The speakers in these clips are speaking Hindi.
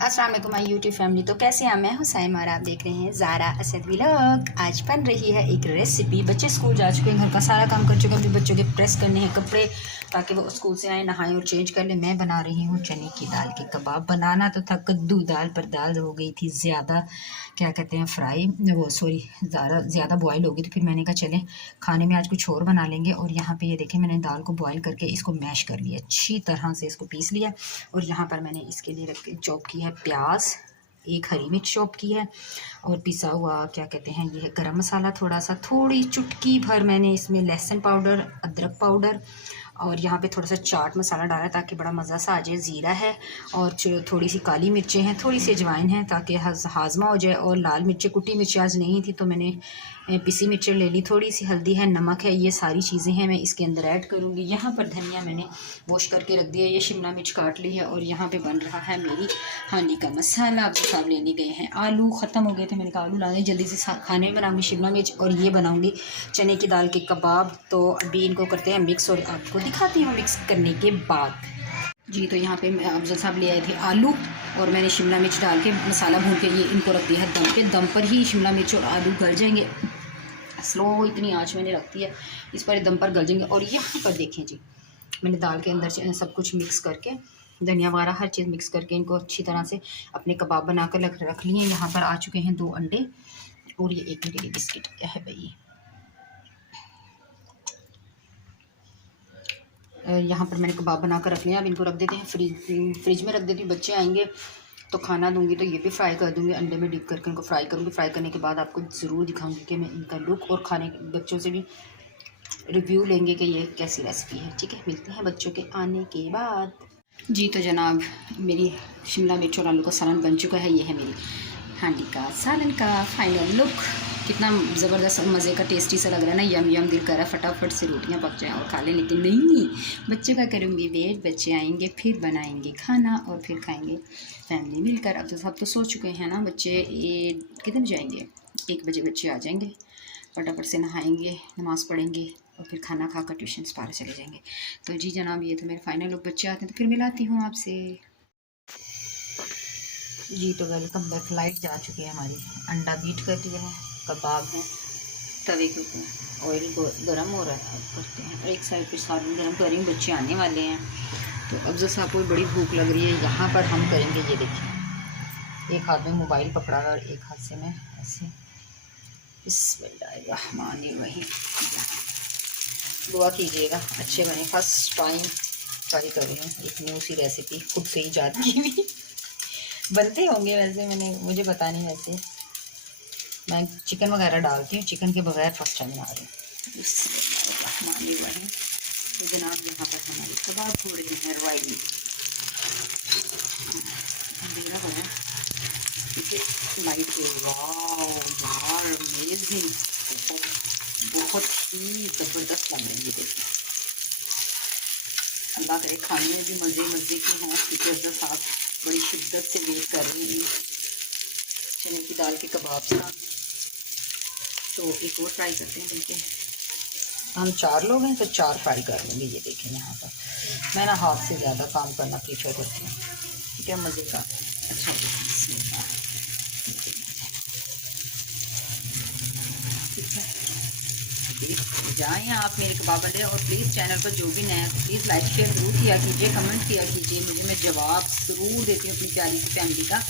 अस्सलाम वालेकुम माय यूट्यूब फैमिली। तो कैसे हैं? मैं हूं साइमा और आप देख रहे हैं ज़ारा असद व्लॉग। आज बन रही है एक रेसिपी। बच्चे स्कूल जा चुके हैं, घर का सारा काम कर चुके हैं, अभी बच्चों के प्रेस करने हैं कपड़े ताकि वो स्कूल से आए, नहाएं और चेंज कर लें। मैं बना रही हूँ चने की दाल के कबाब। बनाना तो था कद्दू दाल, पर दाल हो गई थी ज़्यादा क्या कहते हैं फ्राई, वो सॉरी ज़्यादा बॉयल हो गई, तो फिर मैंने कहा चलें खाने में आज कुछ और बना लेंगे। और यहाँ पे ये देखें, मैंने दाल को बॉयल करके इसको मैश कर लिया, अच्छी तरह से इसको पीस लिया। और यहाँ पर मैंने इसके लिए चॉप की है प्याज, एक हरी मिर्च चॉप की है, और पिसा हुआ क्या कहते हैं ये है गरम मसाला थोड़ा सा, थोड़ी चुटकी भर मैंने इसमें लहसुन पाउडर, अदरक पाउडर, और यहाँ पे थोड़ा सा चाट मसाला डाला ताकि बड़ा मज़ा सा आ जाए। ज़ीरा है और थोड़ी सी काली मिर्चें हैं, थोड़ी सी अजवाइन है ताकि हाजमा हो जाए। और लाल मिर्चें, कुटी मिर्चें आज नहीं थी तो मैंने पिसी मिर्चें ले ली। थोड़ी सी हल्दी है, नमक है, ये सारी चीज़ें हैं मैं इसके अंदर ऐड करूँगी। यहाँ पर धनिया मैंने वॉश करके रख दिया, ये शिमला मिर्च काट ली है। और यहाँ पे बन रहा है मेरी हांडी का मसाला। अब साहब लेने गए हैं, आलू ख़त्म हो गए थे, मैंने कहा आलू लाने जल्दी से खाने में बनाऊँगी शिमला मिर्च, और ये बनाऊँगी चने की दाल के कबाब। तो अभी इनको करते हैं मिक्स और आपको दिखाती हूँ मिक्स करने के बाद। जी तो यहाँ पे अफजल साहब ले आए थे आलू, और मैंने शिमला मिर्च डाल के मसाला भून के ये इनको रख दिया है दम पे। दम पर ही शिमला मिर्च और आलू गल जाएंगे, स्लो इतनी आंच मैंने रख दी है, इस पर दम पर गल जाएंगे। और यहाँ पर देखें जी, मैंने दाल के अंदर सब कुछ मिक्स करके, धनिया वगैरह हर चीज़ मिक्स करके इनको अच्छी तरह से अपने कबाब बनाकर रख लिए। यहाँ पर आ चुके हैं 2 अंडे, और ये एक मेरे लिए बिस्किट क्या है भाई। यहाँ पर मैंने कबाब बनाकर रख लिया। अब इनको रख देते हैं फ्रिज में रख देती हूँ, बच्चे आएंगे तो खाना दूंगी तो ये भी फ्राई कर दूंगी, अंडे में डिप करके इनको फ्राई करूँगी। फ्राई करने के बाद आपको ज़रूर दिखाऊंगी कि मैं इनका लुक, और खाने बच्चों से भी रिव्यू लेंगे कि ये कैसी रेसिपी है। ठीक है, मिलते हैं बच्चों के आने के बाद। जी तो जनाब, मेरी शिमला मिर्च और आलू का सालन बन चुका है। ये है मेरी हांडी का सालन का फाइनल लुक। कितना ज़बरदस्त मज़े का टेस्टी सा लग रहा है ना, यम यम, दिल कर रहा है फटाफट से रोटियां पक जाएं और खा लें। लेकिन नहीं, बच्चों का करूँगी वेट, बच्चे आएंगे फिर बनाएंगे खाना और फिर खाएंगे फैमिली मिलकर। अब तो सब तो सो चुके हैं ना बच्चे, ये कितने बजे आएंगे? 1 बजे बच्चे आ जाएंगे, फटाफट से नहाएंगे, नमाज़ पढ़ेंगे और फिर खाना खाकर ट्यूशन पार चले जाएंगे। तो जी जनाब, ये तो मेरे फाइनल लुक। बच्चे आते हैं तो फिर मिलाती हूँ आपसे। जी तो वेलकम बैक। लाइट जा चुकी है हमारी, अंडा बीट कर दिया है, कबाब है तवे के ऊपर, ऑयल गर्म हो रहा है, अब करते हैं। और एक साइड पे सालन गर्म कर रही हूँ, बच्चे आने वाले हैं तो अफजल साहब को बड़ी भूख लग रही है। यहाँ पर हम करेंगे, ये देखिए, एक हाथ में मोबाइल पकड़ा हुआ और एक हाथ से मैं ऐसे बिस्मिल्लाहिर्रहमानिर्रहीम। दुआ कीजिएगा अच्छे बने, फर्स्ट टाइम ट्राई कर रही हूँ एक न्यू सी रेसिपी, खुद से ही याद की हुई। बनते होंगे वैसे, मुझे पता नहीं, वैसे मैं चिकन वगैरह डालती हूँ, चिकन के बगैर फर्स्ट टाइम बना रही हूँ। बिस्मिल्लाहिर्रहमानिर्रहीम। तो जनाब यहाँ पर हमारे कबाब हो रहे हैं रॉयल, अंधेरा बना लाइट के। वाओ यार अमेजिंग, बहुत ही ज़बरदस्त लग रही है। देखिए, अल्लाह करे खाने में भी मज़े मज़े की हों, क्योंकि अफजल साहब बड़ी शिद्दत से वेट कर रही हैं चने की दाल के कबाब का। तो एक और फ्राई करते हैं, बल्कि हम 4 लोग हैं तो 4 फ्राई कर लेंगे। ये देखें, यहाँ पर मैं ना हाथ से ज़्यादा काम करना प्रीफर करती हूँ, ठीक है, मज़े का अच्छा। ठीक है, जाएँ आप मेरे कबाब वाले, और प्लीज़ चैनल पर जो भी नया है तो प्लीज़ लाइक शेयर ज़रूर किया कीजिए, कमेंट किया कीजिए मुझे, मैं जवाब ज़रूर देती हूँ अपनी प्यारी सी फैमिली का।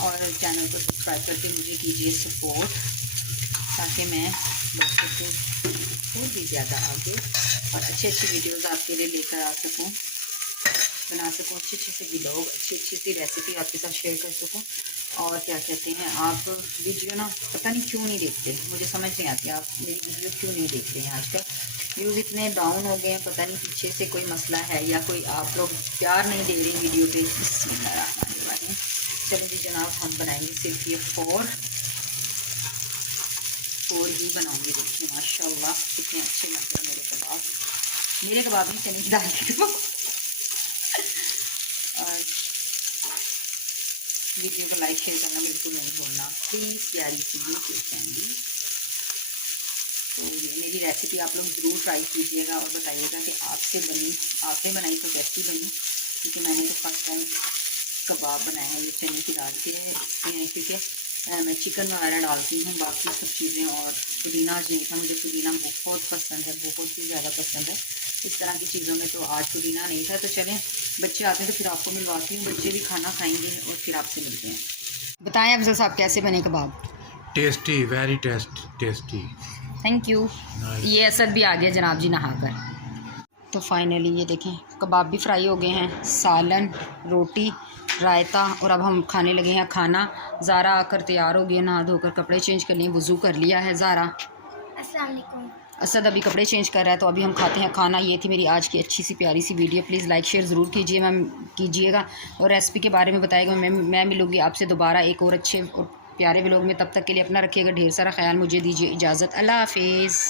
और चैनल को सब्सक्राइब करके मुझे कीजिए सपोर्ट, ताकि मैं बच्चों को और भी ज़्यादा आगे और अच्छी वीडियोज़ आपके लिए लेकर आ सकूँ, बना सकूँ अच्छे से व्लॉग, अच्छी सी रेसिपी आपके साथ शेयर कर सकूँ। और क्या कहते हैं, आप वीडियो ना पता नहीं क्यों नहीं देखते, मुझे समझ नहीं आती आप मेरी वीडियो क्यों नहीं देख रहे हैं। आजकल व्यूज़ इतने डाउन हो गए हैं, पता नहीं पीछे से कोई मसला है या कोई आप लोग प्यार नहीं दे रहे वीडियो पे। बिस्मिल्लाहिर्रहमानिर्रहीम। चलो जी जनाब, हम बनाएंगे सिर्फ ये 4 ही बनाऊंगी। देखिए माशाल्लाह कितने अच्छे बन रहे हैं मेरे कबाब, मेरे कबाब नहीं, चने की दाल के कबाब। और वीडियो को लाइक शेयर करना बिल्कुल नहीं भूलना प्लीज़, प्यारी सी यूट्यूब फैमिली। तो ये मेरी रेसिपी आप लोग ज़रूर ट्राई कीजिएगा और बताइएगा कि आपसे बनी, आपने बनाई तो कैसी बनी, क्योंकि मैंने तो फर्स्ट टाइम कबाब बनाए हैं ये चने की दाल के, क्योंकि मैं चिकन वगैरह डालती हूँ, बाकी सब चीज़ें। और पुदीना आज नहीं था, मुझे पुदीना बहुत पसंद है, बहुत ही ज़्यादा पसंद है इस तरह की चीज़ों में। तो आज पुदीना नहीं था। तो चलें बच्चे आते हैं तो फिर आपको मिलवाती हूँ, बच्चे भी खाना खाएंगे और फिर आपसे मिलते हैं। बताएं अफजल साहब कैसे बने कबाब? Tasty, very tasty. Thank you. ये असद भी आ गया जनाब जी नहाकर। तो फाइनली ये देखें कबाब भी फ्राई हो गए हैं, सालन, रोटी, रायता, और अब हम खाने लगे हैं खाना। ज़ारा आकर तैयार हो गई, नहा धोकर कपड़े चेंज कर लिए, वज़ू कर लिया है ज़ारा। अस्सलाम वालेकुम। असद अभी कपड़े चेंज कर रहा है। तो अभी हम खाते हैं खाना। ये थी मेरी आज की अच्छी सी प्यारी सी वीडियो। प्लीज़ लाइक शेयर ज़रूर कीजिएगा और रेसिपी के बारे में बताइएगा। मैं मिलूँगी आपसे दोबारा एक और अच्छे और प्यारे व्लॉग में। तब तक के लिए अपना रखिएगा ढेर सारा ख्याल। मुझे दीजिए इजाज़त। अल्लाह हाफिज़।